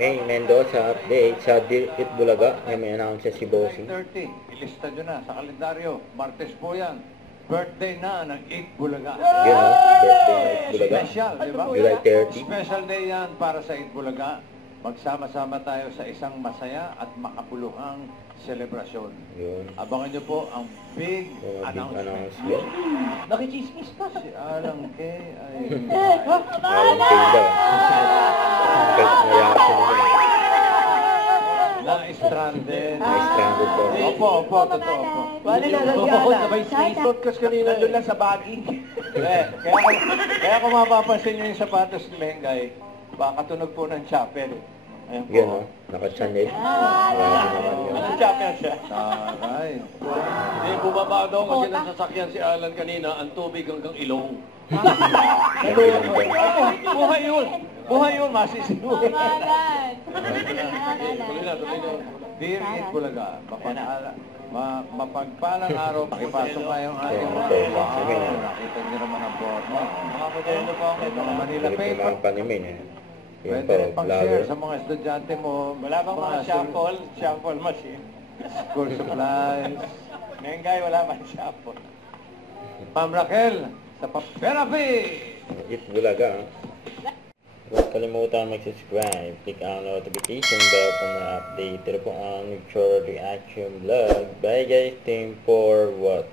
May Mendoza update sa It Bulaga. May announce si Bossing. 9:30, ilista nyo na sa kalendaryo. Martes po yan. Birthday na ng 8 Bulaga. Yun, birthday ng 8 Bulaga. Special, di ba? July 30. Special day yan para sa 8 Bulaga. Magsama-sama tayo sa isang masaya at makabuluhang selebrasyon. Yun. Abangan nyo po ang big Big announcement. announcement. Nakichismis pa. Si Alang K ay... Alam kayo daw. Na-reaction mo. Na-stranded. Na-stranded po. Opo, totoo po. Wala na Oo, sabay podcast kanina doon lang sa baging. Kaya kung mapapansin nyo yung sapatos ni Mengay, baka tunog po ng chapel. Ayan po. Yun, no? Nakachanel. Ano chapel siya? Taray. Hindi, bumaba daw kasi nasasakyan si Alan kanina, ang tubig hanggang ilong. Buhay yun. Buhay yun, masisinuhin. Tuloy na. Dear Eat Bulaga, mapagpalang araw, pakipasok tayong ating nakita niyo naman ang board mo. Mga modelo po ang mga Manila Galit paper. yung mga panimin, eh. Yun Pwede rin po, pang-share vlogger. sa mga estudyante mo. Wala bang mga shuffle machine? School supplies. Mengay, wala bang shuffle? Ma'am Raquel, sa therapy! It Bulaga. Huwag kalimutan mag-subscribe. Click ang notification bell para ma-update. Ito po ang short reaction vlog. Bye guys, team for what?